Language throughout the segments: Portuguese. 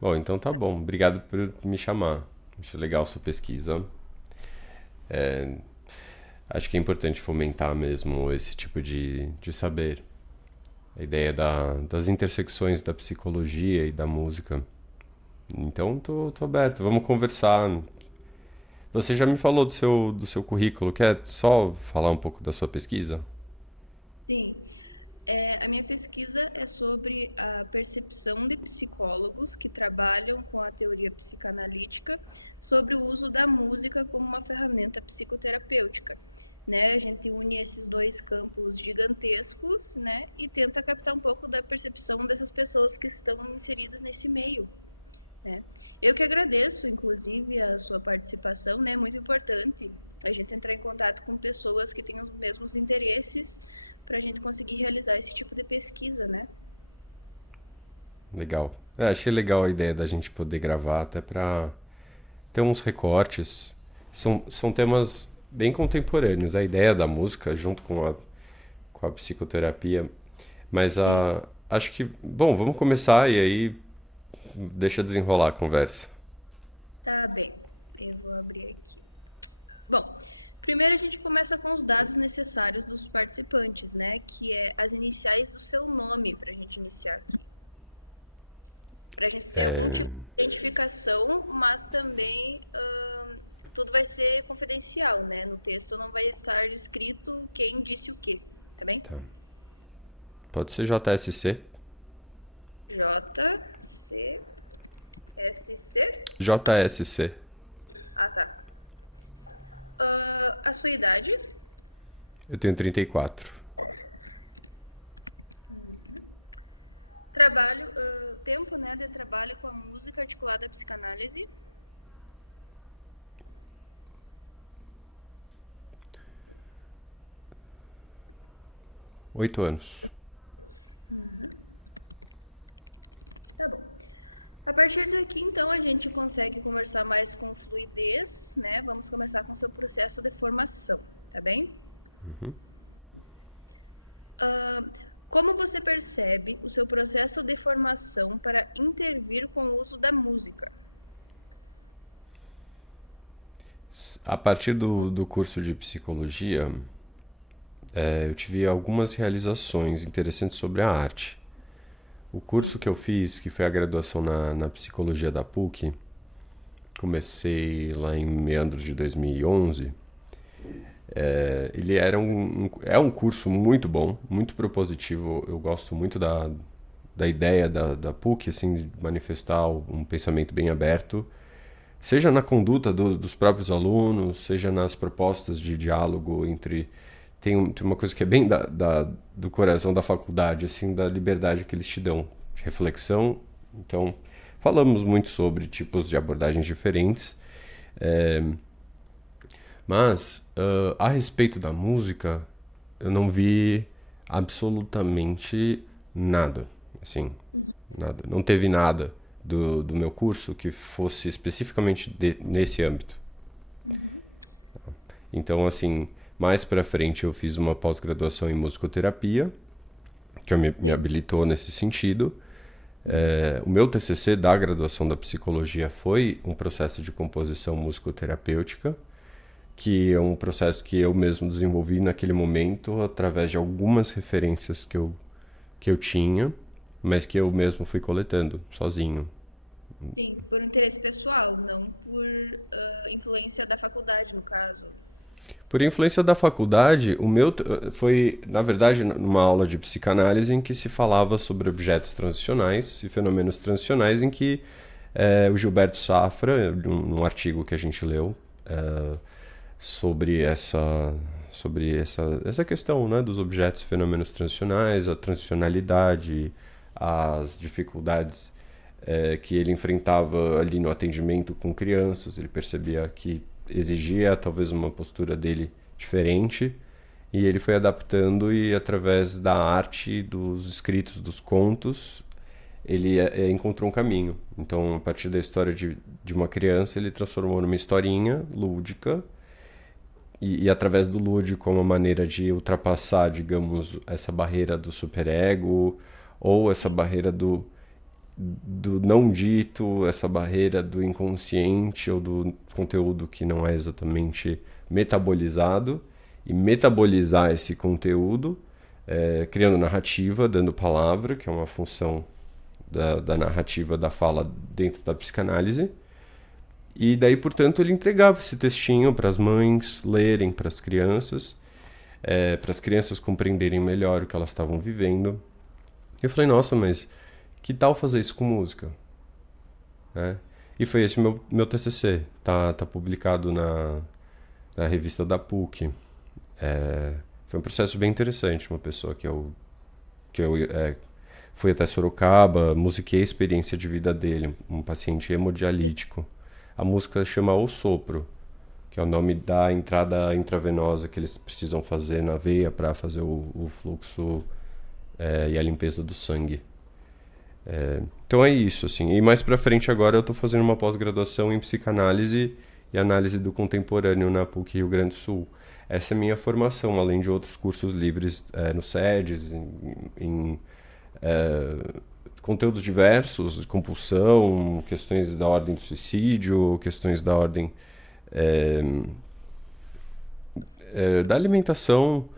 Bom, então tá bom. Obrigado por me chamar. Acho legal sua pesquisa. É, acho que é importante fomentar mesmo esse tipo de saber. A ideia das intersecções da psicologia e da música. Então, tô aberto. Vamos conversar. Você já me falou do seu currículo. Quer só falar um pouco da sua pesquisa? Sim, a minha pesquisa é sobre a percepção de psicólogos que trabalham com a teoria psicanalítica sobre o uso da música como uma ferramenta psicoterapêutica. Né? A gente une esses dois campos gigantescos, né, e tenta captar um pouco da percepção dessas pessoas que estão inseridas nesse meio. Né? Eu que agradeço, inclusive, a sua participação, né? Muito importante a gente entrar em contato com pessoas que têm os mesmos interesses para a gente conseguir realizar esse tipo de pesquisa, né? Legal. Achei legal a ideia da gente poder gravar até pra ter uns recortes. São temas bem contemporâneos. A ideia da música junto com a psicoterapia. Mas Sim, acho que, bom, vamos começar e aí deixa desenrolar a conversa. tá bem. Eu vou abrir aqui. Bom, primeiro a gente começa com os dados necessários dos participantes, né? Que é as iniciais do seu nome, para a gente iniciar aqui. Para a gente ter algum tipo de identificação, mas também tudo vai ser confidencial, né? No texto não vai estar escrito quem disse o quê, tá bem? Pode ser JSC? J, C, S, C. JSC. Ah, tá. A sua idade, Eu tenho 34. trabalho, tempo, né, de trabalho com a música articulada à psicanálise, 8 anos. tá bom. A partir daqui, então, a gente consegue conversar mais com fluidez, né? Vamos começar com o seu processo de formação, tá bem? Como você percebe o seu processo de formação para intervir com o uso da música? A partir do curso de psicologia, eu tive algumas realizações interessantes sobre a arte. O curso que eu Sim. fiz, que foi a graduação na psicologia da PUC, comecei lá em meados de 2011. Ele é um curso muito bom, muito propositivo. Eu gosto muito da ideia da PUC, assim, de manifestar um pensamento bem aberto, seja na conduta dos próprios alunos, seja nas propostas de diálogo entre. Tem uma coisa que é bem do coração da faculdade, assim, da liberdade que eles te dão, de reflexão. Então, falamos muito sobre tipos de abordagens diferentes. É, mas, a respeito da música, eu não vi absolutamente nada. Assim, nada. Não teve nada do meu curso que fosse especificamente nesse âmbito. Uhum. Então, assim, mais pra frente eu fiz uma pós-graduação em musicoterapia, que me Sim. habilitou nesse sentido. O meu TCC da graduação da psicologia foi um processo de composição musicoterapêutica, que é um processo que eu mesmo desenvolvi naquele momento através de algumas referências que eu tinha, mas que eu mesmo fui coletando sozinho. Sim, por interesse pessoal, não por influência da faculdade, no caso. Por influência da faculdade, o meu foi, na verdade, numa aula de psicanálise em que se falava sobre objetos transicionais e fenômenos transicionais, em que o Gilberto Safra, num artigo que a gente leu, é, sobre essa questão, né, dos objetos e fenômenos transicionais, a transicionalidade, as dificuldades que ele enfrentava ali no atendimento com crianças. Ele percebia que exigia talvez uma postura dele diferente e ele foi adaptando e através da arte, dos escritos, dos contos, ele encontrou um caminho. Então, a partir da história de uma criança, ele transformou numa historinha lúdica e através do lúdico uma maneira de ultrapassar, digamos, essa barreira do superego ou essa Sim. barreira do não dito, essa barreira do inconsciente ou do conteúdo que não é exatamente metabolizado, e metabolizar esse conteúdo, criando narrativa, dando palavra, que é uma função da narrativa, da fala dentro da psicanálise. E daí, portanto, ele entregava esse textinho para as mães lerem, para as crianças compreenderem melhor o que elas estavam vivendo. Eu falei, nossa, mas que tal fazer isso com música? Né? E foi esse meu TCC. Tá publicado na revista da PUC. Foi um processo bem interessante. Uma pessoa que eu fui até Sorocaba, musiquei a experiência de vida dele, um paciente hemodialítico. A música chama O Sopro, que é o nome da entrada intravenosa que eles precisam fazer na veia para fazer o fluxo e a limpeza do sangue. Então é isso, assim. E mais pra frente agora eu tô fazendo uma pós-graduação em psicanálise e análise do contemporâneo na PUC Rio Grande do Sul. Essa é a minha formação, além de outros cursos livres no SEDES, em conteúdos diversos, compulsão, questões da ordem do suicídio, questões da ordem da alimentação,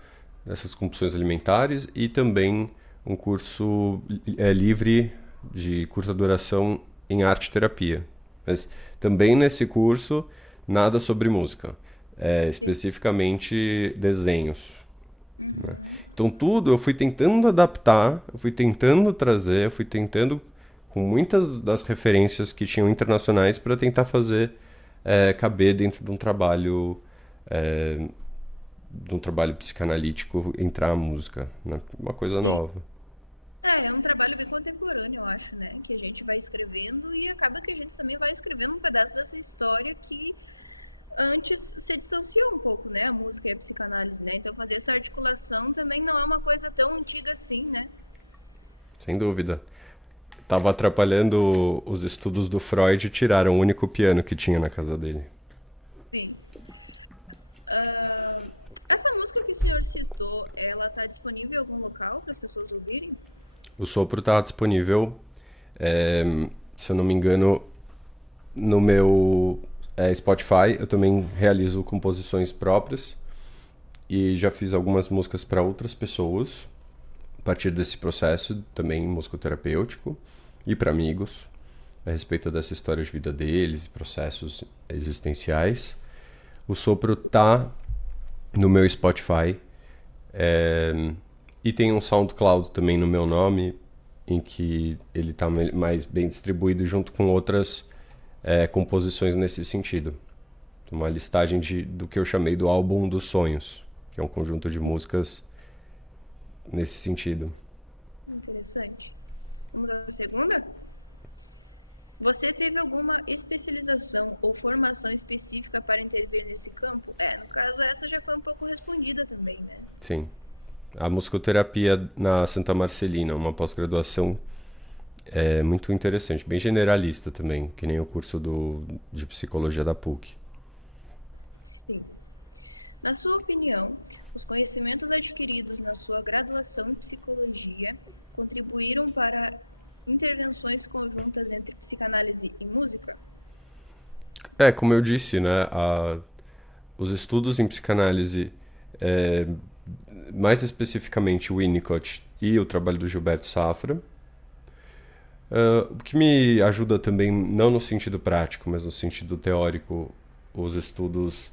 dessas compulsões alimentares, e também um curso livre de curta duração em arte-terapia. Mas também nesse curso, nada sobre música. Especificamente desenhos. Né? Então tudo eu fui tentando adaptar, eu fui tentando trazer, eu fui tentando com muitas das referências que tinham internacionais para tentar fazer caber dentro de um trabalho psicanalítico, entrar a música, né? Uma coisa Sim. nova. É um trabalho bem contemporâneo, eu acho, né? Que a gente vai escrevendo e acaba que a gente também vai escrevendo um pedaço dessa história que antes se distanciou um pouco, né? A música e a psicanálise, né? Então fazer essa articulação também não é uma coisa tão antiga assim, né? Sem dúvida. Tava atrapalhando os estudos do Freud e tiraram o único piano que tinha na casa dele. Sim. Essa música que o senhor citou, ela tá disponível em algum local para as pessoas ouvirem? O Sopro tá disponível, se eu não me engano, no meu Spotify. Eu também realizo composições próprias e já fiz algumas músicas para outras pessoas a partir desse processo, também musicoterapêutico, e para amigos, a respeito dessa história de vida deles, processos existenciais. O Sopro tá no meu Spotify, e tem um SoundCloud também no meu nome, em que ele tá mais bem distribuído junto com outras composições nesse sentido. Uma listagem do que eu chamei do álbum dos sonhos, que é um conjunto de músicas nesse sentido. Interessante. Vamos à segunda? Você teve alguma especialização ou formação específica para intervir nesse campo? No caso, essa já foi um pouco respondida também, né? Sim. A musicoterapia na Santa Marcelina, uma pós-graduação muito interessante, bem generalista também, que nem o curso de psicologia da PUC. Sim. Na sua opinião, os conhecimentos adquiridos na sua graduação em psicologia contribuíram para intervenções conjuntas entre psicanálise e música? Como eu disse, né, os estudos em psicanálise, mais especificamente o Winnicott e o trabalho do Gilberto Safra, o que me ajuda também, não no sentido prático, mas no sentido teórico, os estudos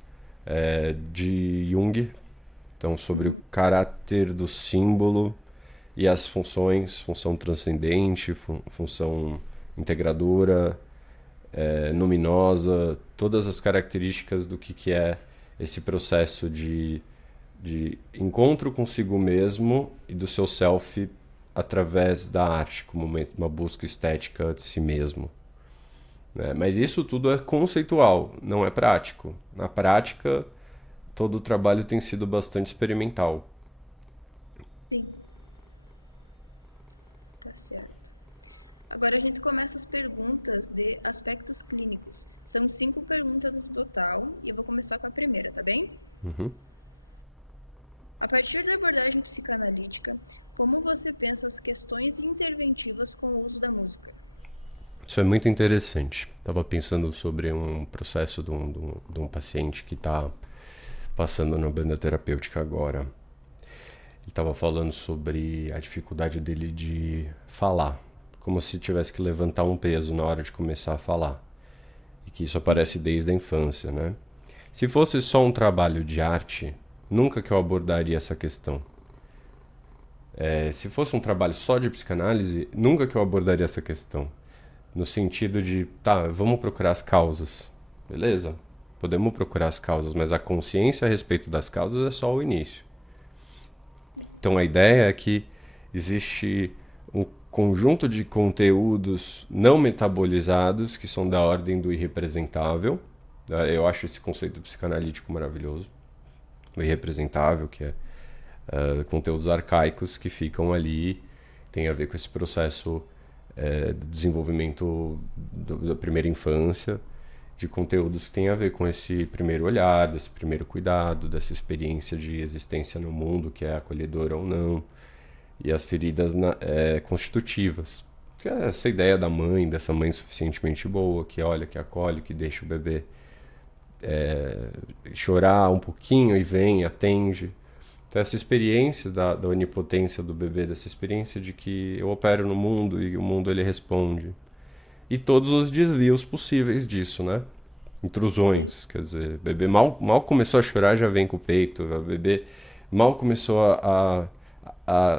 de Jung, então sobre o caráter do símbolo e as funções, função transcendente, função integradora, luminosa, todas as características do que é esse processo de encontro consigo mesmo e do seu self através da arte, como uma busca estética de si mesmo. Mas isso tudo é conceitual, não é prático. Na prática, todo o trabalho tem sido bastante experimental. Sim. Tá certo. Agora a gente começa as perguntas de aspectos clínicos. São 5 perguntas no total e eu vou começar com a primeira, tá bem? A partir da abordagem psicanalítica, como você pensa as questões interventivas com o uso da música? Isso é muito interessante. Estava pensando sobre um processo de um paciente que está passando na banda terapêutica agora. Ele estava falando sobre a dificuldade dele de falar, como se tivesse que levantar um peso na hora de começar a falar. E que isso aparece Sim, desde a infância, né? Se fosse só um trabalho de arte, nunca que eu abordaria essa questão. Se fosse um trabalho só de psicanálise, nunca que eu abordaria essa questão. No sentido de, tá, vamos procurar as causas. Beleza? Podemos procurar as causas, mas a consciência a respeito das causas é só o início. Então a ideia é que existe um conjunto de conteúdos não metabolizados que são da ordem do irrepresentável. Eu acho esse conceito psicanalítico maravilhoso. O irrepresentável, que é conteúdos arcaicos que ficam ali, tem a ver com esse processo de desenvolvimento da primeira infância, de conteúdos que tem a ver com esse primeiro olhar, desse primeiro cuidado, dessa experiência de existência no mundo, que é acolhedora ou não, e as feridas constitutivas. Que é essa ideia da mãe, dessa mãe suficientemente boa, que olha, que acolhe, que deixa o bebê chorar um pouquinho e vem, atende. Então, essa experiência da onipotência do bebê, dessa experiência de que eu opero no mundo e o mundo ele responde. E todos os desvios possíveis disso, né? sim, Intrusões, quer dizer, o bebê mal começou a chorar, já vem com o peito, o bebê mal começou a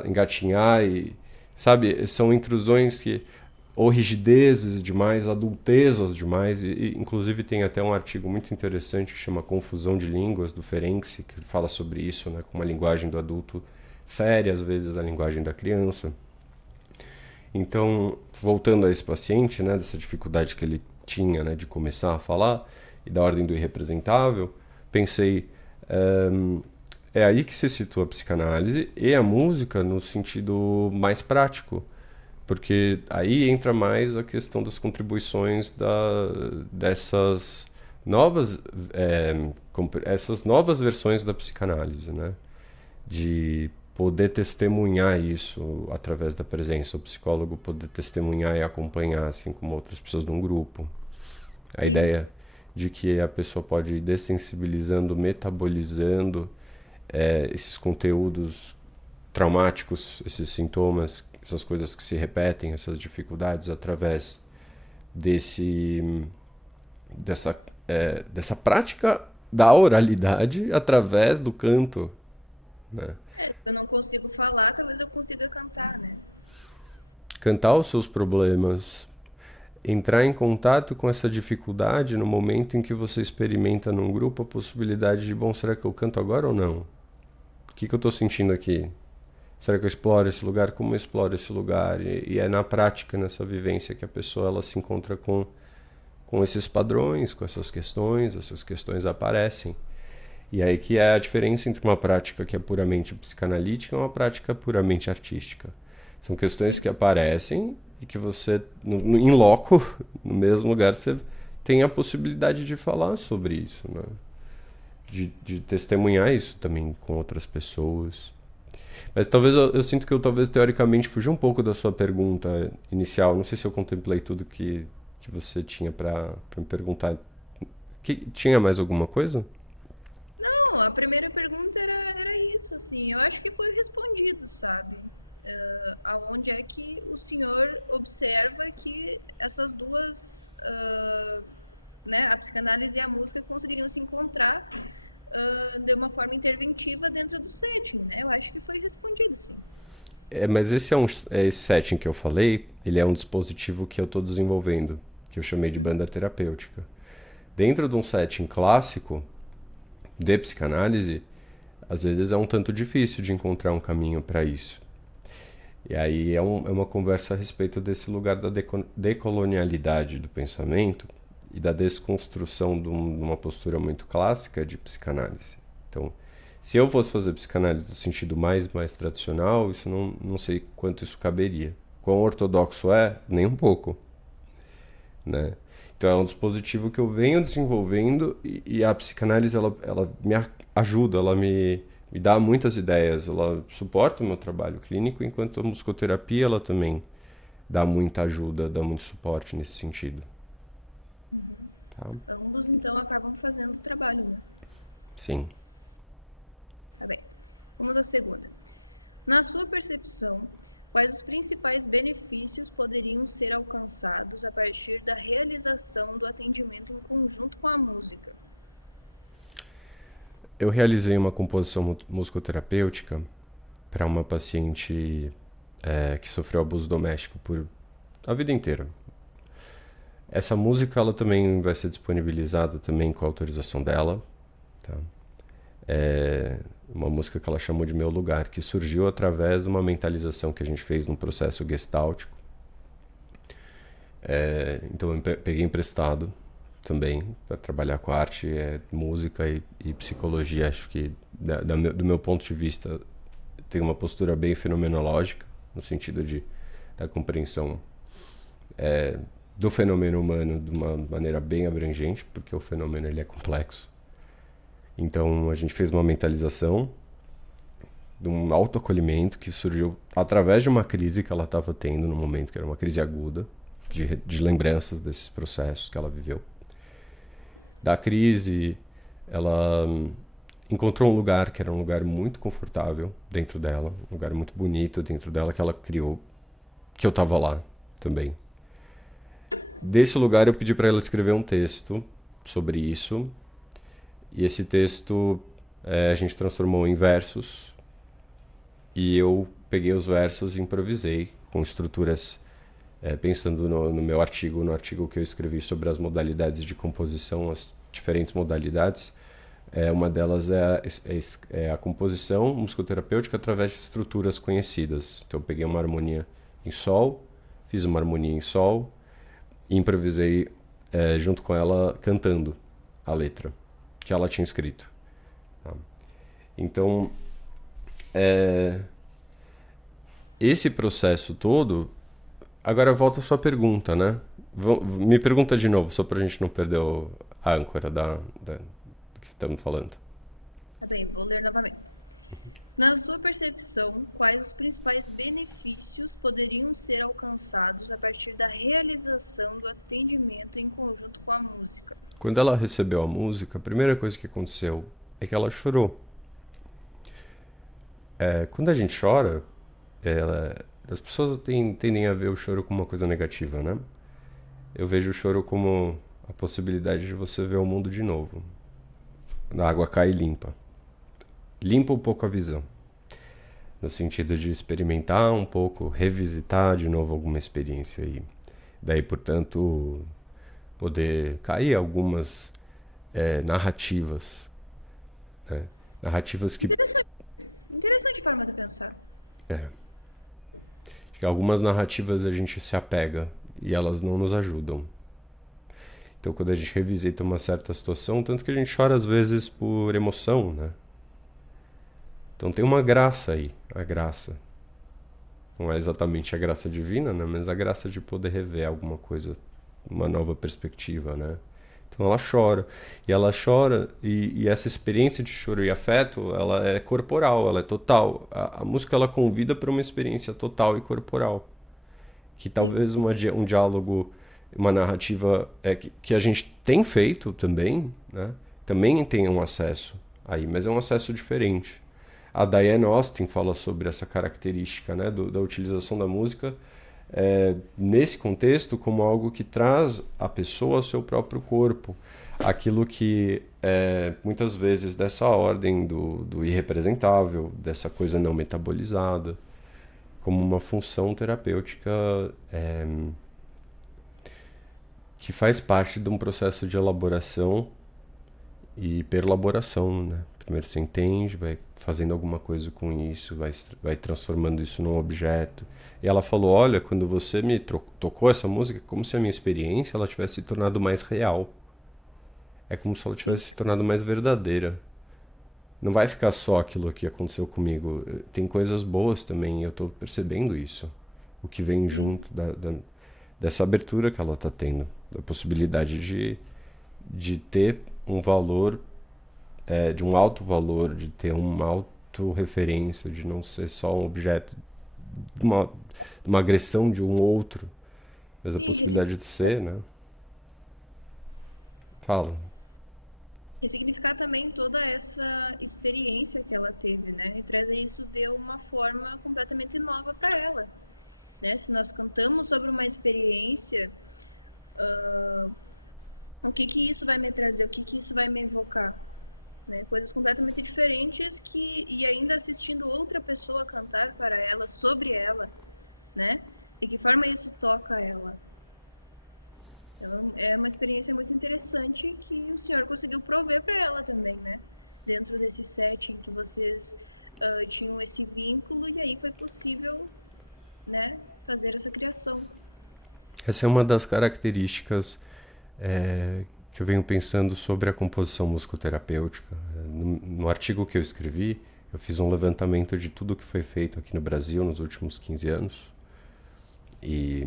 engatinhar e, sabe, são intrusões que ou rigidezes demais, adultezas demais, e inclusive tem até um artigo muito interessante que chama Confusão de Línguas, do Ferenczi, que fala sobre isso, né, como a linguagem do adulto fere às vezes a linguagem da criança. Então, voltando a esse paciente, né, dessa dificuldade que ele tinha, né, de começar a falar, e da ordem do irrepresentável, pensei, é aí que se situa a psicanálise e a música no sentido mais prático, porque aí entra mais a questão das contribuições dessas novas, essas novas versões da psicanálise, né? De poder testemunhar isso através da presença, o psicólogo poder testemunhar e acompanhar, assim como outras pessoas num grupo. A sim, ideia de que a pessoa pode ir dessensibilizando, metabolizando esses conteúdos traumáticos, esses sintomas, essas coisas que se repetem, essas dificuldades através desse dessa prática da oralidade através do canto, né? Se eu não consigo falar, talvez eu consiga cantar, né? Cantar os seus problemas, entrar em contato com essa dificuldade no momento em que você experimenta num grupo a possibilidade de, bom, será que eu canto agora ou não? O que eu estou sentindo aqui? Será que eu exploro esse lugar? Como eu exploro esse lugar? E é na prática, nessa vivência, que a pessoa ela se encontra com esses padrões, com essas questões aparecem. E aí que é a diferença entre uma prática que é puramente psicanalítica e uma prática puramente artística. São questões Sim, que aparecem e que você, em loco, no mesmo lugar, você tem a possibilidade de falar sobre isso, né? De testemunhar isso também com outras pessoas. Mas talvez eu sinto que eu talvez teoricamente fugi um pouco da sua pergunta inicial. Não sei se eu contemplei tudo que você tinha para me perguntar. Tinha mais alguma coisa? não, a primeira pergunta era isso, assim. Eu acho que foi respondido, sabe? Aonde é que o senhor observa que essas duas, né, a psicanálise e a música conseguiriam se encontrar de uma forma interventiva dentro do setting, né? Eu acho que foi respondido, sim. Mas esse setting que eu falei, ele é um dispositivo que eu estou desenvolvendo, que eu chamei de banda terapêutica. Dentro de um setting clássico de psicanálise, às vezes é um tanto difícil de encontrar um caminho para isso. E aí é uma conversa a respeito desse lugar da decolonialidade do pensamento e da desconstrução de uma postura muito clássica de psicanálise. Então, se eu fosse fazer psicanálise no sentido mais tradicional, isso não sei quanto isso caberia. Quão ortodoxo é? Nem um pouco, né? Então é um dispositivo que eu venho desenvolvendo e a psicanálise ela me ajuda, ela me dá muitas ideias, ela suporta o meu trabalho clínico, enquanto a musicoterapia ela também dá muita ajuda, dá muito suporte nesse sentido. Tá? Ambos, então, acabam fazendo o trabalho, né? Sim. Tá bem. Vamos à segunda. Na sua percepção, quais os principais benefícios poderiam ser alcançados a partir da realização do atendimento em conjunto com a música? Eu realizei uma composição musicoterapêutica para uma paciente que sofreu abuso doméstico por a vida inteira. Essa música ela também vai ser disponibilizada também com a autorização dela. Tá? É uma música que ela chamou de Meu Lugar, que surgiu através de uma mentalização que a gente fez num processo gestáltico. Então eu peguei emprestado também para trabalhar com arte, música e psicologia. Acho que do meu ponto de vista tem uma postura bem fenomenológica, no sentido da compreensão do fenômeno humano de uma maneira bem abrangente, porque o fenômeno ele é complexo. Então a gente fez uma mentalização de um autoacolhimento que surgiu através de uma crise que ela estava tendo no momento, que era uma crise aguda, de lembranças desses processos que ela viveu. Da crise, ela encontrou um lugar que era um lugar muito confortável dentro dela, um lugar muito bonito dentro dela que ela criou, que eu estava lá também. Desse lugar eu pedi para ela escrever um texto sobre isso, e esse texto a gente transformou em versos, e eu peguei os versos e improvisei com estruturas, pensando no meu artigo, no artigo que eu escrevi sobre as modalidades de composição, as diferentes modalidades. Uma delas é a composição musicoterapêutica através de estruturas conhecidas. Então eu peguei uma harmonia em sol, fiz uma harmonia em sol e improvisei junto com ela cantando a letra que ela tinha escrito. Tá? Então, esse processo todo... Agora volta a sua pergunta, né? Me pergunta de novo, só pra gente não perder a âncora do que estamos falando. Tá bem, vou ler novamente. Na sua percepção, quais os principais benefícios poderiam ser alcançados a partir da realização do atendimento em conjunto com a música? Quando ela recebeu a música, a primeira coisa que aconteceu é que ela chorou. Quando a gente chora, as pessoas tendem a ver o choro como uma coisa negativa, né? Eu vejo o choro como a possibilidade de você ver o mundo de novo. A água cai e limpa. Limpa um pouco a visão. No sentido de experimentar um pouco, revisitar de novo alguma experiência. E daí, portanto, poder cair algumas narrativas. Né? Narrativas que... Interessante forma de pensar. Algumas narrativas a gente se apega e elas não nos ajudam. Então quando a gente revisita uma certa situação, tanto que a gente chora às vezes por emoção, né? Então tem uma graça aí, a graça. Não é exatamente a graça divina, né? Mas a graça de poder rever alguma coisa, uma nova perspectiva, né? Então ela chora. E ela chora, e essa experiência de choro e afeto, ela é corporal, ela é total. A música, ela convida para uma experiência total e corporal. Que talvez um diálogo, uma narrativa que a gente tem feito também, né? Também tem um acesso aí, mas é um acesso diferente. A Diane Austin fala sobre essa característica, né? Da utilização da música nesse contexto como algo que traz a pessoa ao seu próprio corpo, aquilo que muitas vezes dessa ordem do irrepresentável, dessa coisa não metabolizada, como uma função terapêutica que faz parte de um processo de elaboração e perlaboração, né? Primeiro você entende, vai fazendo alguma coisa com isso, vai transformando isso num objeto. E ela falou, olha, quando você me tocou essa música, é como se a minha experiência ela tivesse se tornado mais real. É como se ela tivesse se tornado mais verdadeira. Não vai ficar só aquilo que aconteceu comigo. Tem coisas boas também, e eu estou percebendo isso. O que vem junto dessa abertura que ela está tendo. Da possibilidade de ter um valor, de um alto valor, de ter uma autorreferência, de não ser só um objeto uma agressão de um outro, mas a Sim, possibilidade de ser, né? Fala. ressignificar também toda essa experiência que ela teve, né? E trazer isso de uma forma completamente nova para ela, né? Se nós cantamos sobre uma experiência, o que que isso vai me trazer? O que que isso vai me evocar? Né? Coisas completamente diferentes que e ainda assistindo outra pessoa cantar para ela sobre ela, né? De que forma isso toca ela? Então, é uma experiência muito interessante que o senhor conseguiu prover para ela também, né? Dentro desse setting que vocês tinham esse vínculo e aí foi possível, né, fazer essa criação. Essa é uma das características que eu venho pensando sobre a composição musicoterapêutica. No artigo que eu escrevi, eu fiz um levantamento de tudo que foi feito aqui no Brasil nos últimos 15 anos. E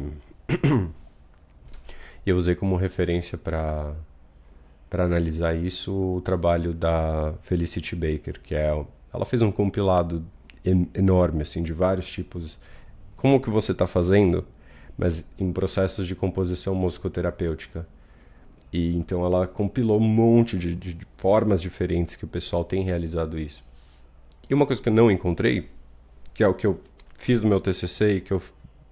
eu usei como referência para analisar isso o trabalho da Felicity Baker, que ela fez um compilado enorme assim de vários tipos, como o que você está fazendo, mas em processos de composição musicoterapêutica. E então ela compilou um monte de formas diferentes que o pessoal tem realizado isso. E uma coisa que eu não encontrei, que é o que eu fiz no meu TCC e que eu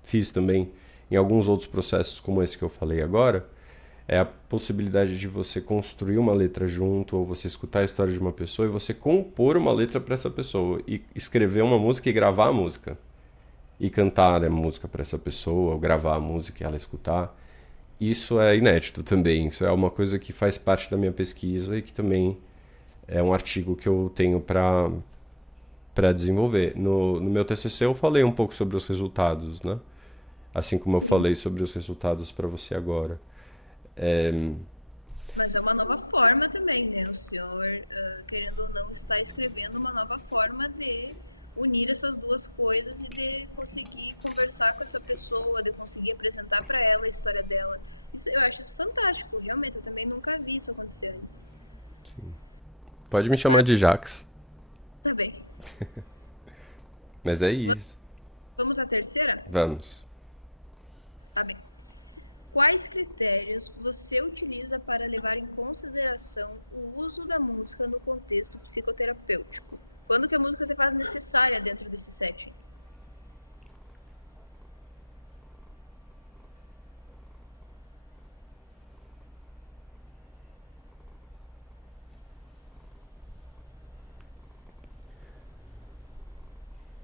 fiz também em alguns outros processos como esse que eu falei agora, é a possibilidade de você construir uma letra junto, ou você escutar a história de uma pessoa e você compor uma letra para essa pessoa e escrever uma música e gravar a música e cantar a música para essa pessoa, ou gravar a música e ela escutar. Isso é inédito também, isso é uma coisa que faz parte da minha pesquisa e que também é um artigo que eu tenho para desenvolver. No meu TCC eu falei um pouco sobre os resultados, né? Assim como eu Sim. falei sobre os resultados para você agora. Mas é uma nova forma também, né? O senhor, querendo ou não, está escrevendo uma nova forma de unir essas duas coisas e de conseguir conversar com essa pessoa, de conseguir apresentar para ela a história dela. Isso, eu acho isso fantástico, realmente. Eu também nunca vi isso acontecer antes. Pode me chamar Para... de Jax, Tá bem. mas é isso. Vamos à terceira? Vamos. Tá bem. Quais critérios você utiliza para levar em consideração o uso da música no contexto psicoterapêutico? Quando que a música se faz necessária dentro desse setting?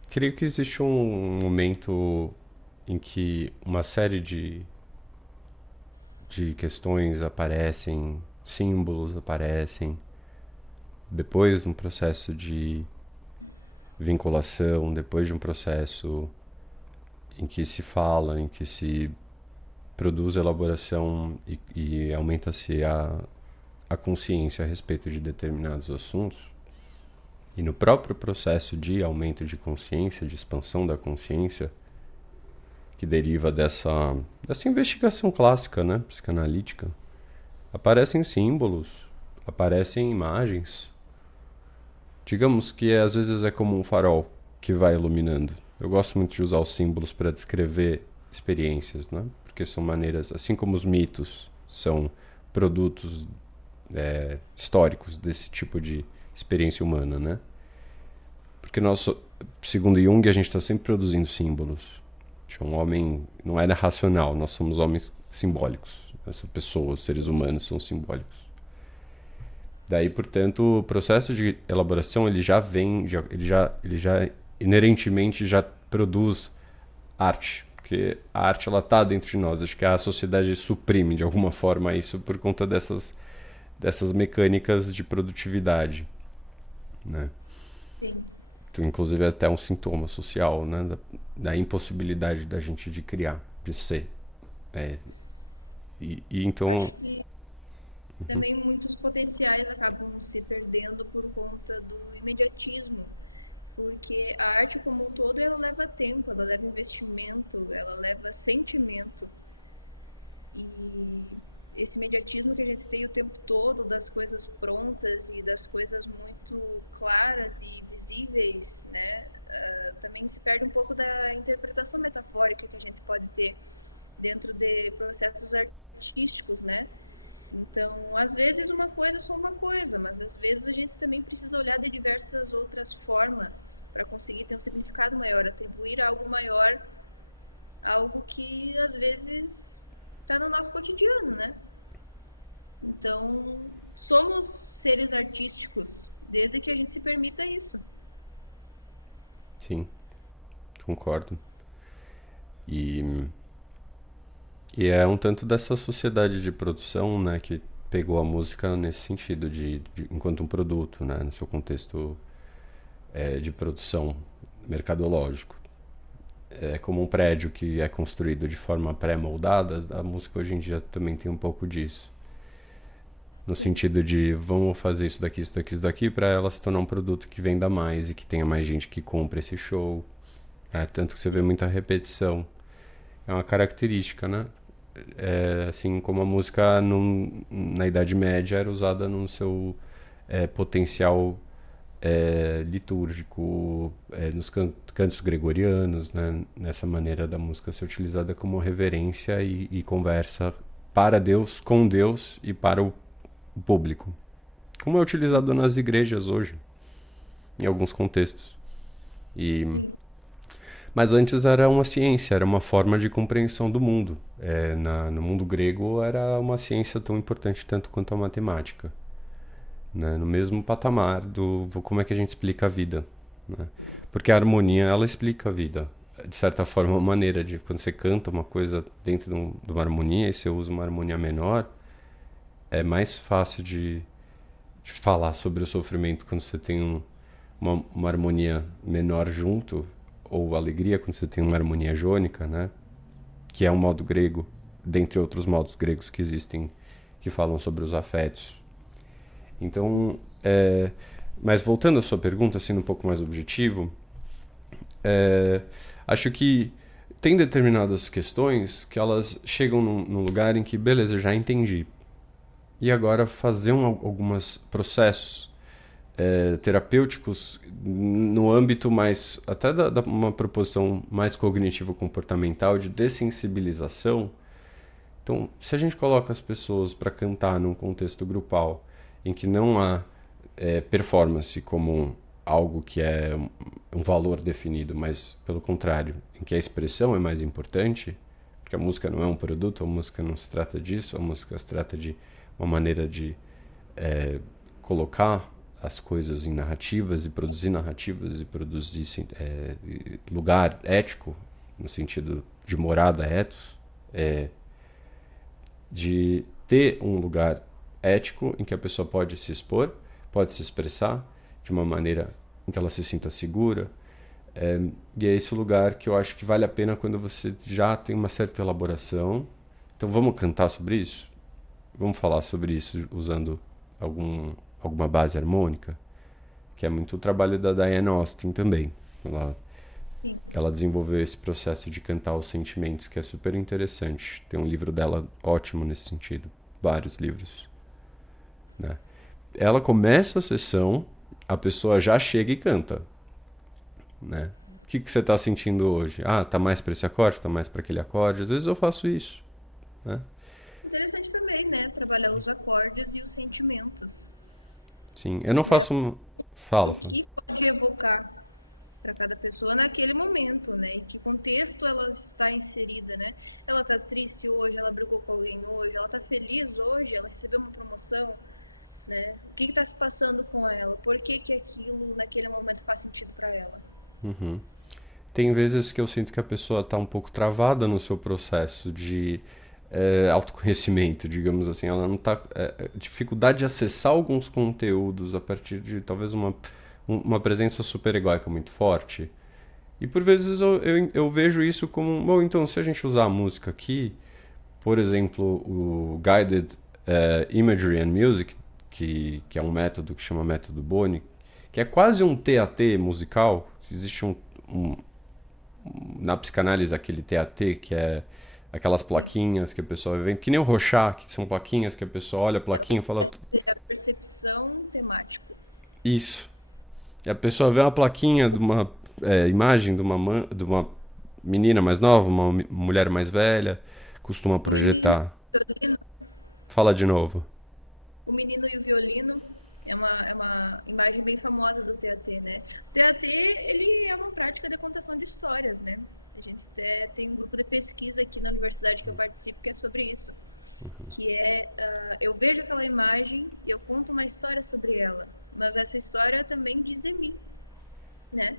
Creio que existe um momento em que uma série de questões aparecem, símbolos aparecem, depois de um processo de vinculação, depois de um processo em que se fala, em que se produz elaboração e aumenta-se a consciência a respeito de determinados assuntos. E no próprio processo de aumento de consciência, de expansão da consciência, que deriva dessa investigação clássica, né, psicanalítica, aparecem símbolos, aparecem imagens. Digamos que às vezes é como um farol que vai iluminando. Eu gosto muito de usar os símbolos para descrever experiências, né? Porque são maneiras, assim como os mitos são produtos históricos desse tipo de experiência humana, né? Porque nós, segundo Jung, a gente está sempre produzindo símbolos. Um homem não era racional, nós somos homens simbólicos. Essas pessoas, seres humanos, são simbólicos. Daí, portanto, o processo de elaboração ele já vem, ele já inerentemente já produz arte, porque a arte ela está dentro de nós. Acho que a sociedade suprime de alguma forma isso por conta dessas mecânicas de produtividade, né? Sim. Então, inclusive é até um sintoma social, né, da impossibilidade da gente de criar, de ser. E então Acho que também muitos potenciais acabam se perdendo por conta do imediatismo, porque a arte como um todo ela leva tempo, ela leva investimento, ela leva sentimento. E esse imediatismo que a gente tem o tempo todo das coisas prontas e das coisas muito claras e visíveis, né? Também se perde um pouco da interpretação metafórica que a gente pode ter dentro de processos artísticos, né? Então, às vezes uma coisa é só uma coisa, mas às vezes a gente também precisa olhar de diversas outras formas para conseguir ter um significado maior, atribuir algo maior, algo que às vezes está no nosso cotidiano, né? Então, somos seres artísticos, desde que a gente se permita isso. Sim, concordo. E, e é um tanto dessa sociedade de produção, né, que pegou a música nesse sentido, enquanto um produto, né, no seu contexto de produção mercadológico. É como um prédio que é construído de forma pré-moldada, a música hoje em dia também tem um pouco disso. No Sim. sentido de vamos fazer isso daqui para ela se tornar um produto que venda mais e que tenha mais gente que compre esse show. Tanto que você vê muita repetição. É uma característica, né? Assim como a música na Idade Média era usada no seu potencial litúrgico, nos cantos gregorianos, né? Nessa maneira da música ser utilizada como reverência e conversa para Deus, com Deus e para o público. Como é utilizado nas igrejas hoje, em alguns contextos. E Sim. Mas antes era uma ciência, era uma forma de compreensão do mundo. No mundo grego era uma ciência tão importante tanto quanto a matemática, né? No mesmo patamar do como é que a gente explica a vida, né? Porque a harmonia, ela explica a vida. De certa forma, uma maneira de quando você canta uma coisa dentro de uma harmonia e você usa uma harmonia menor, é mais fácil de falar sobre o sofrimento quando você tem uma harmonia menor junto, ou alegria quando você tem uma harmonia jônica, né? Que é um modo grego, dentre outros modos gregos que existem, que falam sobre os afetos. Então, mas voltando à sua pergunta, sendo um pouco mais objetivo, acho que tem determinadas questões que elas chegam num lugar em que, beleza, já entendi. E agora fazer alguns processos terapêuticos no âmbito mais até uma proposição mais cognitivo-comportamental de dessensibilização. Então, se a gente coloca as pessoas para cantar num contexto grupal em que não há performance como algo que é um valor definido, mas pelo contrário, em que a expressão é mais importante, porque a música não é um produto, a música não se trata disso, a música se trata de uma maneira de colocar as coisas em narrativas e produzir lugar ético, no sentido de morada ethos, de ter um lugar ético em que a pessoa pode se expor, pode se expressar de uma maneira em que ela se sinta segura. E é esse o lugar que eu acho que vale a pena quando você já tem uma certa elaboração. Então vamos cantar sobre isso? Vamos falar sobre isso usando alguma base harmônica, que é muito o trabalho da Diane Austin também. Ela desenvolveu esse processo de cantar os sentimentos, que é super interessante. Tem um livro dela ótimo nesse sentido, vários livros, né? Ela começa a sessão, a pessoa já chega e canta, né? O que você está sentindo hoje? Tá mais para esse acorde, tá mais para aquele acorde. Às vezes eu faço isso, né? Interessante também, né? Trabalhar os acordes e os sentimentos. Sim, eu não Né? faço. Fala. O que pode evocar para cada pessoa naquele momento, né? Em que contexto ela está inserida, né? Ela está triste hoje, ela brigou com alguém hoje, ela está feliz hoje, ela recebeu uma promoção, né? O que está se passando com ela? Por que que aquilo naquele momento faz sentido para ela? Uhum. Tem vezes que eu sinto que a pessoa está um pouco travada no seu processo de autoconhecimento, digamos assim. Ela não está... dificuldade de acessar alguns conteúdos a partir de talvez uma presença super egóica muito forte. E por vezes eu vejo isso como... Bom, então se a gente usar a música aqui, por exemplo, o Guided Imagery and Music, que é um método que chama método Boni, que é quase um TAT musical. Existe na psicanálise aquele TAT que é Aquelas sim. plaquinhas que a pessoa vê, que nem o Rorschach, que são plaquinhas que a pessoa olha a plaquinha e fala Essa é a percepção temático. isso. E a pessoa vê uma plaquinha de uma imagem de uma menina mais nova, uma mulher mais velha, costuma O menino, projetar. Fala de novo. o menino e o violino é uma imagem bem famosa do TAT, né? O TAT, ele é uma prática de contação de histórias, né? A gente até tem um grupo de pesquisa aqui na universidade que eu participo que é sobre isso. Que é, eu vejo aquela imagem e eu conto uma história sobre ela, mas essa história também diz de mim, né?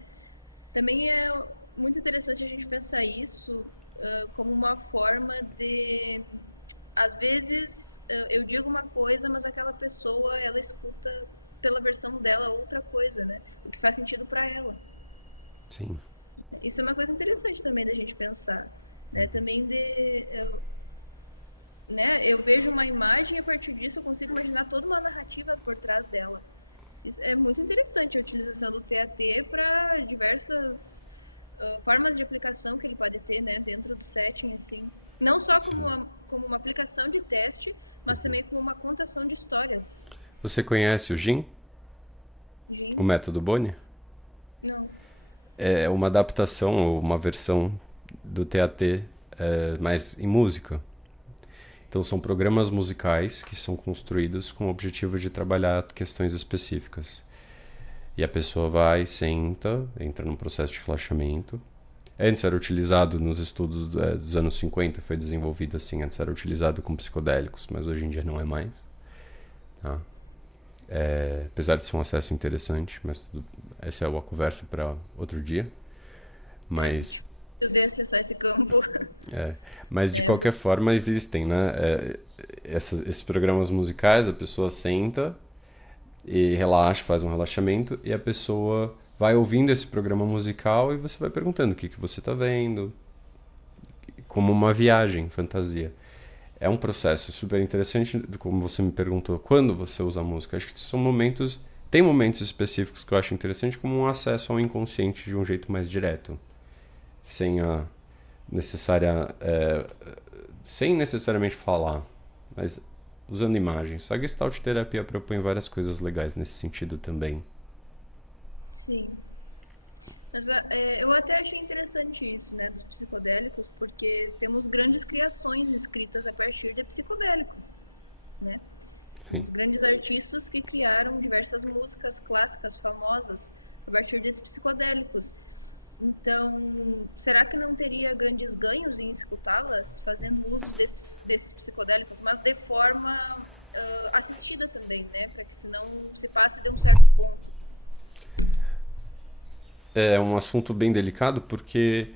Também é muito interessante a gente pensar isso como uma forma de, às vezes, eu digo uma coisa, mas aquela pessoa, ela escuta pela versão dela outra coisa, né? O que faz sentido para ela. Sim. Isso é uma coisa interessante também da gente pensar, né? Também né? Eu vejo uma imagem e a partir disso eu consigo imaginar toda uma narrativa por trás dela. Isso é muito interessante a utilização do TAT para diversas formas de aplicação que ele pode ter, né, dentro do setting, assim. Não só como uma aplicação de teste, mas também como uma contação de histórias. Você conhece o GIM, o Gente, método Boni? não. É uma adaptação ou uma versão do TAT, mas em música. Então são programas musicais que são construídos com o objetivo de trabalhar questões específicas. E a pessoa vai, senta, entra num processo de relaxamento. Antes era utilizado nos estudos dos anos 50, foi desenvolvido assim. Antes era utilizado com psicodélicos, mas hoje em dia não é mais. Tá? Apesar de ser um acesso interessante, mas essa é uma conversa para outro dia. É Mas, difícil de acessar esse campo. é, mas de É, qualquer forma existem, né? Esses programas musicais, a pessoa senta e relaxa, faz um relaxamento e a pessoa vai ouvindo esse programa musical e você vai perguntando o que você está vendo, como uma viagem, fantasia. É um processo super interessante, como você me perguntou, quando você usa a música. Acho que são momentos, tem momentos específicos que eu acho interessante, como um acesso ao inconsciente de um jeito mais direto, sem a necessária, sem necessariamente falar, mas usando imagens. A Gestalt terapia propõe várias coisas legais nesse sentido também. sim. Mas eu até achei interessante isso, né, dos psicodélicos, porque temos grandes criações escritas a partir de psicodélicos, né? Sim. Temos grandes artistas que criaram diversas músicas clássicas famosas a partir desses psicodélicos. Então, será que não teria grandes ganhos em escutá-las fazendo uso desses psicodélicos, mas de forma assistida também, né? Para que senão se passe de um certo ponto. É um assunto bem delicado porque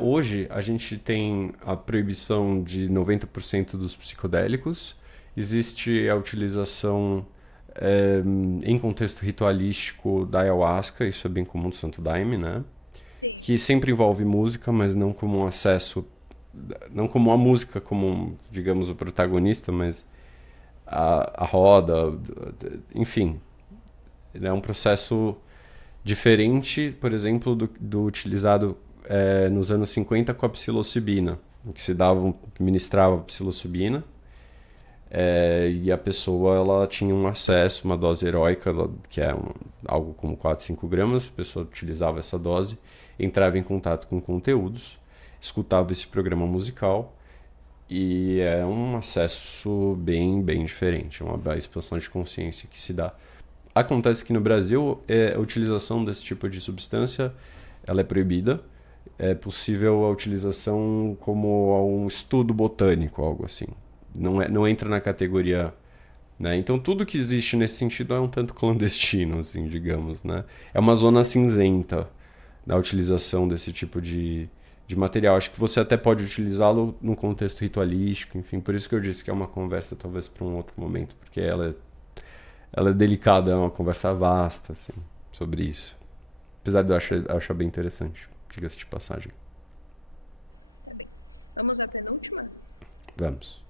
hoje a gente tem a proibição de 90% dos psicodélicos, existe a utilização em contexto ritualístico da ayahuasca, isso é bem comum do Santo Daime, né? Sim, Que sempre envolve música, mas não como um acesso, não como a música como, digamos, o protagonista, mas a roda, enfim. É um processo diferente, por exemplo, do utilizado nos anos 50 com a psilocibina, que se dava, ministrava psilocibina, e a pessoa ela tinha um acesso, uma dose heróica, que é algo como 4, 5 gramas, a pessoa utilizava essa dose, entrava em contato com conteúdos, escutava esse programa musical, e é um acesso bem diferente, é uma expansão de consciência que se dá. Acontece que no Brasil a utilização desse tipo de substância ela é proibida. É possível a utilização como um estudo botânico, algo assim. Não entra na categoria. Né? Então tudo que existe nesse sentido é um tanto clandestino, assim, digamos. Né? É uma zona cinzenta na utilização desse tipo de material. Acho que você até pode utilizá-lo num contexto ritualístico, enfim. Por isso que eu disse que é uma conversa talvez para um outro momento, porque ela é delicada, é uma conversa vasta, assim, sobre isso. Apesar de eu achar bem interessante, diga-se de passagem. tá bem. Vamos à penúltima? Vamos.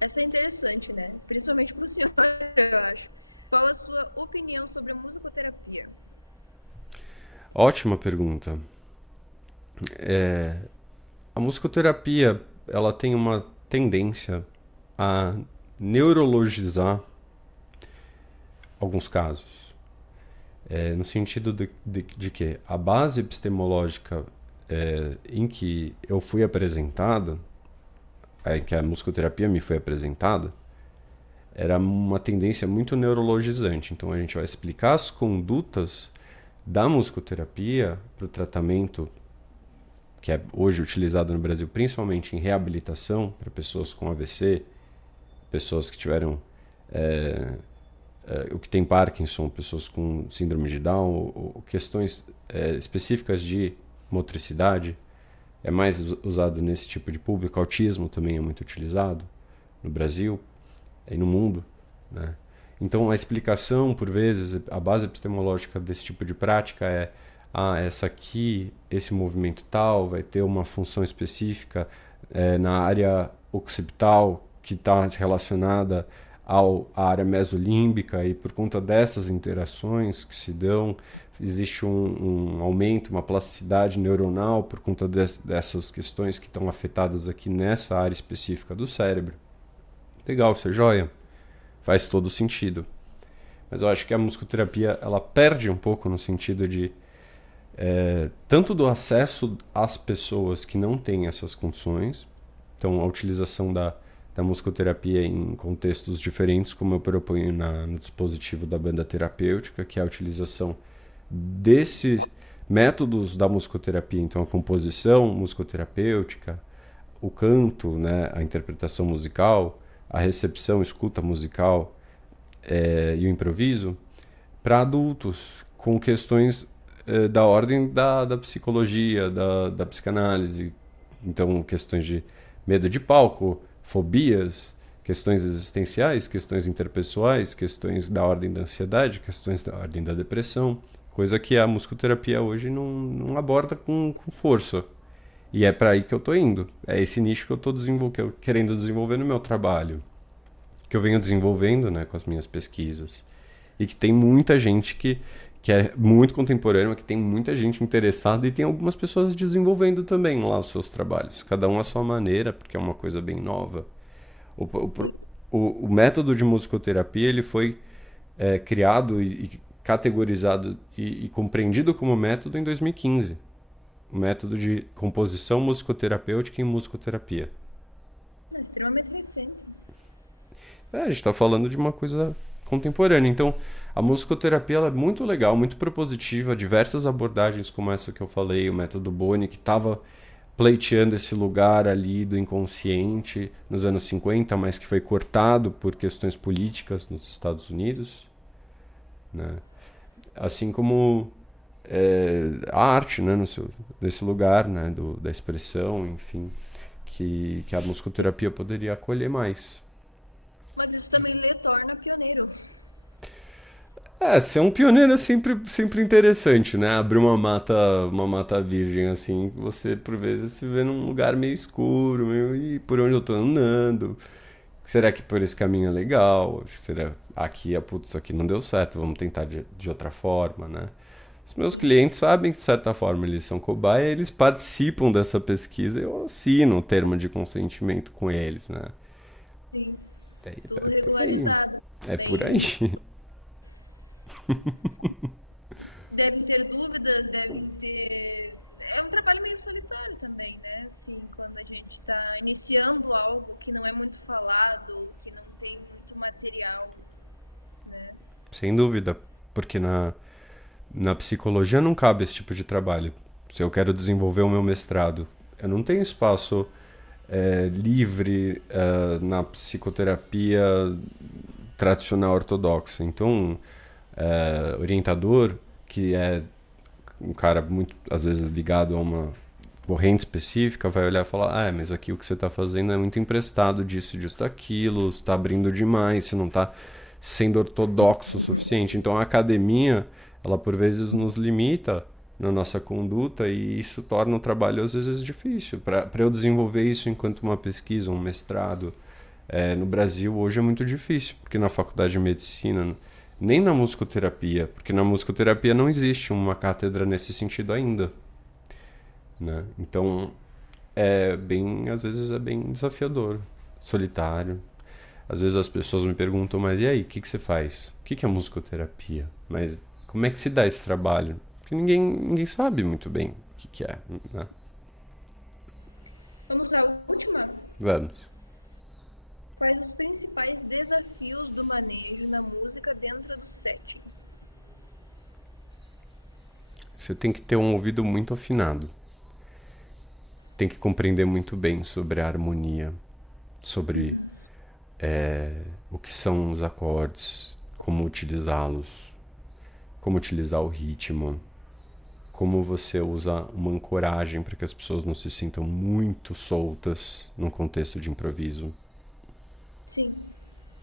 Essa é interessante, né? Principalmente para o senhor, eu acho. Qual a sua opinião sobre a musicoterapia? Ótima pergunta. A musicoterapia, ela tem uma tendência a neurologizar alguns casos. No sentido de que a base epistemológica em que eu fui apresentado, em que a musicoterapia me foi apresentada, era uma tendência muito neurologizante. Então a gente vai explicar as condutas da musicoterapia para o tratamento que é hoje utilizado no Brasil, principalmente em reabilitação para pessoas com AVC, pessoas que tiveram o que tem Parkinson, pessoas com síndrome de Down, ou questões específicas de motricidade. É mais usado nesse tipo de público. Autismo também é muito utilizado no Brasil e no mundo, né? Então a explicação, por vezes, a base epistemológica desse tipo de prática é esse movimento tal vai ter uma função específica na área occipital que está relacionada à área mesolímbica, e por conta dessas interações que se dão, existe um aumento, uma plasticidade neuronal por conta dessas questões que estão afetadas aqui nessa área específica do cérebro. Legal, isso é joia. Faz todo sentido. Mas eu acho que a musicoterapia ela perde um pouco no sentido de tanto do acesso às pessoas que não têm essas condições. Então a utilização da musicoterapia em contextos diferentes, como eu proponho no dispositivo da banda terapêutica, que é a utilização desses métodos da musicoterapia. Então a composição musicoterapêutica, o canto, né, a interpretação musical, a recepção, escuta musical e o improviso para adultos com questões da ordem da psicologia, da psicanálise. Então, questões de medo de palco, fobias, questões existenciais, questões interpessoais, questões da ordem da ansiedade, questões da ordem da depressão, coisa que a musicoterapia hoje não aborda com força. E é para aí que eu estou indo. É esse nicho que eu estou querendo desenvolver no meu trabalho, que eu venho desenvolvendo, né, com as minhas pesquisas. E que tem muita gente que é muito contemporânea, que tem muita gente interessada, e tem algumas pessoas desenvolvendo também lá os seus trabalhos. Cada um à sua maneira, porque é uma coisa bem nova. O método de musicoterapia ele foi criado e categorizado e compreendido como método em 2015. O método de composição musicoterapêutica em musicoterapia. É extremamente recente. A gente está falando de uma coisa contemporânea. Então, a musicoterapia ela é muito legal, muito propositiva, diversas abordagens como essa que eu falei, o método Boni, que estava pleiteando esse lugar ali do inconsciente nos anos 50, mas que foi cortado por questões políticas nos Estados Unidos, né? Assim como a arte, né, nesse lugar, né, da expressão, enfim, que a musicoterapia poderia acolher mais. Mas isso também lhe torna pioneiro. Ser um pioneiro é sempre interessante, né? Abrir uma mata virgem assim, você por vezes se vê num lugar meio escuro, e por onde eu tô andando? Será que por esse caminho é legal? Será aqui, putz, aqui não deu certo, vamos tentar de outra forma, né? Os meus clientes sabem que de certa forma eles são cobaia, eles participam dessa pesquisa, eu assino o termo de consentimento com eles, né? Sim. Tudo regularizado. É por aí. Devem ter dúvidas, devem ter... É um trabalho meio solitário também, né? Assim, quando a gente está iniciando algo que não é muito falado, que não tem muito material, né? Sem dúvida, porque na psicologia não cabe esse tipo de trabalho. Se eu quero desenvolver o meu mestrado, eu não tenho espaço livre na psicoterapia tradicional ortodoxa. Então, orientador, que é um cara muito, às vezes, ligado a uma corrente específica, vai olhar e falar, mas aqui o que você está fazendo é muito emprestado disso, daquilo, você está abrindo demais, você não está sendo ortodoxo o suficiente. Então a academia, ela por vezes nos limita na nossa conduta, e isso torna o trabalho às vezes difícil. Para eu desenvolver isso enquanto uma pesquisa, um mestrado, no Brasil hoje é muito difícil, porque na faculdade de medicina, nem na musicoterapia, porque na musicoterapia não existe uma cátedra nesse sentido ainda, né? Então às vezes é bem desafiador, solitário. Às vezes as pessoas me perguntam, mas e aí, o que você faz? O que é musicoterapia? Mas como é que se dá esse trabalho? Porque ninguém sabe muito bem o que é, né? Vamos à última? Vamos. Quais os principais desafios do manejo na música dentro do setting? Você tem que ter um ouvido muito afinado. Tem que compreender muito bem sobre a harmonia, sobre o que são os acordes, como utilizá-los, como utilizar o ritmo, como você usa uma ancoragem para que as pessoas não se sintam muito soltas num contexto de improviso, Sim,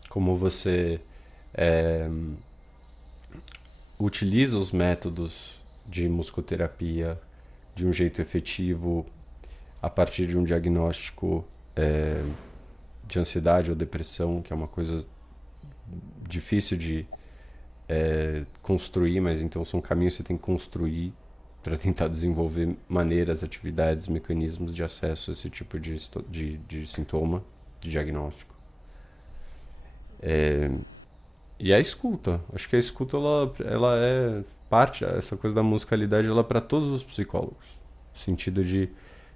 como você utiliza os métodos de musicoterapia de um jeito efetivo a partir de um diagnóstico de ansiedade ou depressão, que é uma coisa difícil de construir, mas então são caminhos que você tem que construir para tentar desenvolver maneiras, atividades, mecanismos de acesso a esse tipo de sintoma, de diagnóstico. E a escuta. Acho que a escuta ela é parte, essa coisa da musicalidade, ela é para todos os psicólogos. No sentido de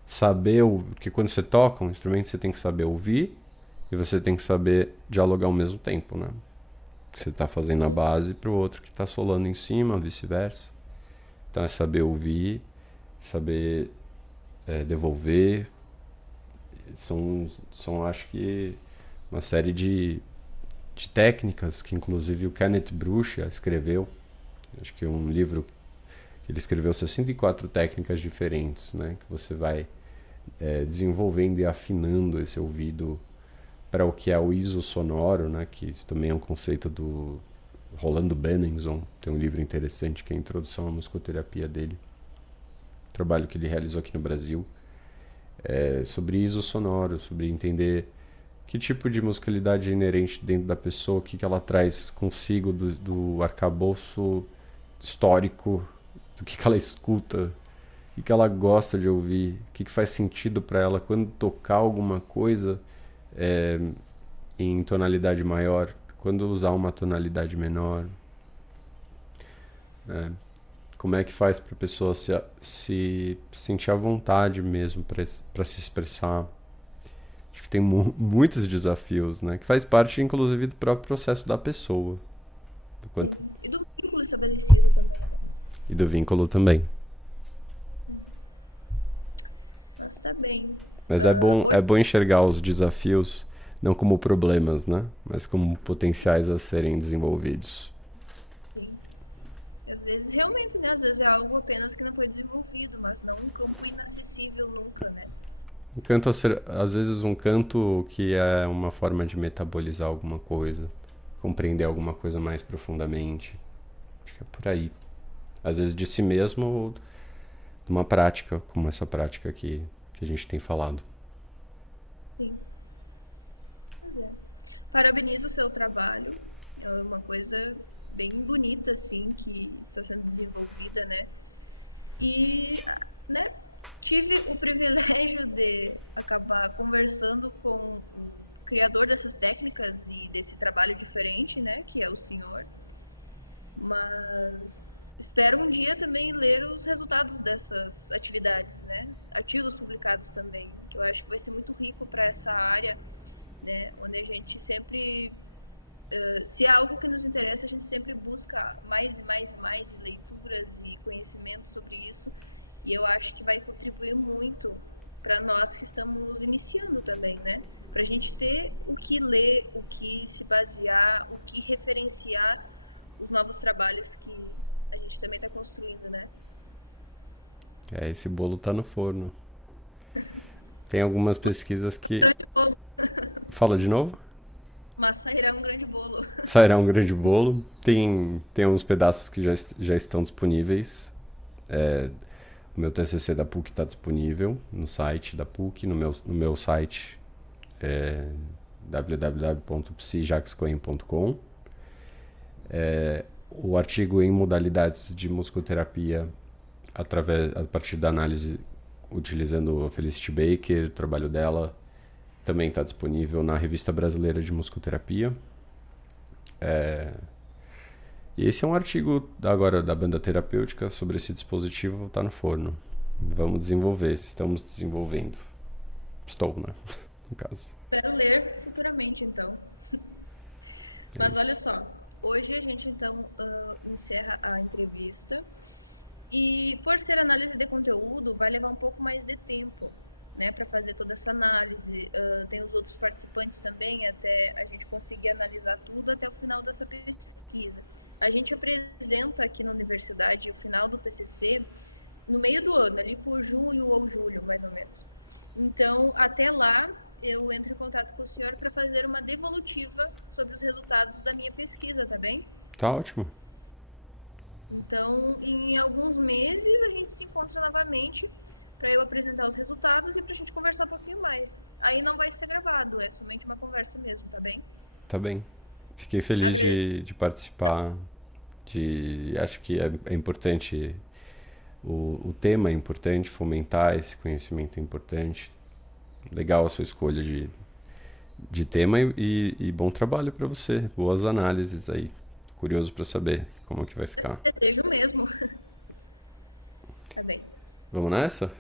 saber, que quando você toca um instrumento, você tem que saber ouvir e você tem que saber dialogar ao mesmo tempo, né? Que você está fazendo a base para o outro que está solando em cima, vice-versa. Então é saber ouvir, saber devolver. São, acho que, uma série de técnicas que inclusive o Kenneth Brucia escreveu. Acho que é um livro que ele escreveu 64 técnicas diferentes, né? Que você vai desenvolvendo e afinando esse ouvido para o que é o ISO sonoro, né? Que isso também é um conceito do Rolando Benenson. Tem um livro interessante que é a Introdução à Musicoterapia dele, trabalho que ele realizou aqui no Brasil, sobre ISO sonoro, sobre entender que tipo de musicalidade é inerente dentro da pessoa, o que ela traz consigo do arcabouço histórico, do que ela escuta, o que ela gosta de ouvir, o que faz sentido para ela quando tocar alguma coisa em tonalidade maior, quando usar uma tonalidade menor. Como é que faz para a pessoa se sentir à vontade mesmo para se expressar. Acho que tem muitos desafios, né? Que faz parte, inclusive, do próprio processo da pessoa. sim. E do vínculo estabelecido também, né? E do vínculo também. Mas tá bem. Mas é bom enxergar os desafios não como problemas, né? Mas como potenciais a serem desenvolvidos. Sim. E às vezes, realmente, né? Às vezes é algo apenas que não foi desenvolvido, mas não um campo inacessível nunca, né? Às vezes um canto que é uma forma de metabolizar alguma coisa, compreender alguma coisa mais profundamente. Acho que é por aí. Às vezes de si mesmo ou de uma prática, como essa prática que a gente tem falado. Sim. Pois é. Parabenizo o seu trabalho. É uma coisa bem bonita, assim, que está sendo desenvolvida, né? E, né, tive o privilégio de acabar conversando com o criador dessas técnicas e desse trabalho diferente, né, que é o senhor. Mas espero um dia também ler os resultados dessas atividades, né? Artigos publicados também, que eu acho que vai ser muito rico para essa área, né, onde a gente sempre se é algo que nos interessa, a gente sempre busca mais e mais e mais leituras e conhecimento sobre isso. E eu acho que vai contribuir muito para nós que estamos iniciando também, né? Para a gente ter o que ler, o que se basear, o que referenciar os novos trabalhos que a gente também está construindo, né? Esse bolo tá no forno. Tem algumas pesquisas que... Grande bolo. Fala de novo? Mas sairá um grande bolo. Sairá um grande bolo. Tem uns pedaços que já estão disponíveis. O meu TCC da PUC está disponível no site da PUC, no meu site www.psijaxcoen.com. O artigo em modalidades de musicoterapia a partir da análise utilizando a Felicity Baker, o trabalho dela também está disponível na Revista Brasileira de Musicoterapia. E esse é um artigo agora da banda terapêutica sobre esse dispositivo, está no forno. Vamos desenvolver, estamos desenvolvendo. Estou, né? No caso. Espero ler futuramente, então. Mas olha só, hoje a gente então encerra a entrevista e por ser análise de conteúdo vai levar um pouco mais de tempo, né, para fazer toda essa análise. Tem os outros participantes também até a gente conseguir analisar tudo até o final dessa pesquisa. A gente apresenta aqui na universidade o final do TCC no meio do ano, ali por junho ou julho, mais ou menos. Então, até lá, eu entro em contato com o senhor para fazer uma devolutiva sobre os resultados da minha pesquisa, tá bem? Tá ótimo. Então, em alguns meses, a gente se encontra novamente para eu apresentar os resultados e para a gente conversar um pouquinho mais. Aí não vai ser gravado, é somente uma conversa mesmo, tá bem? Tá bem. Fiquei feliz de participar. Acho que é importante, o tema é importante, fomentar esse conhecimento é importante. Legal a sua escolha de tema e bom trabalho para você. Boas análises aí. Curioso para saber como é que vai ficar. Desejo mesmo. Tá bem. Vamos nessa?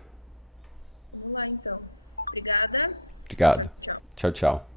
Vamos lá, então. Obrigada. Obrigado. Tchau, tchau. Tchau, tchau.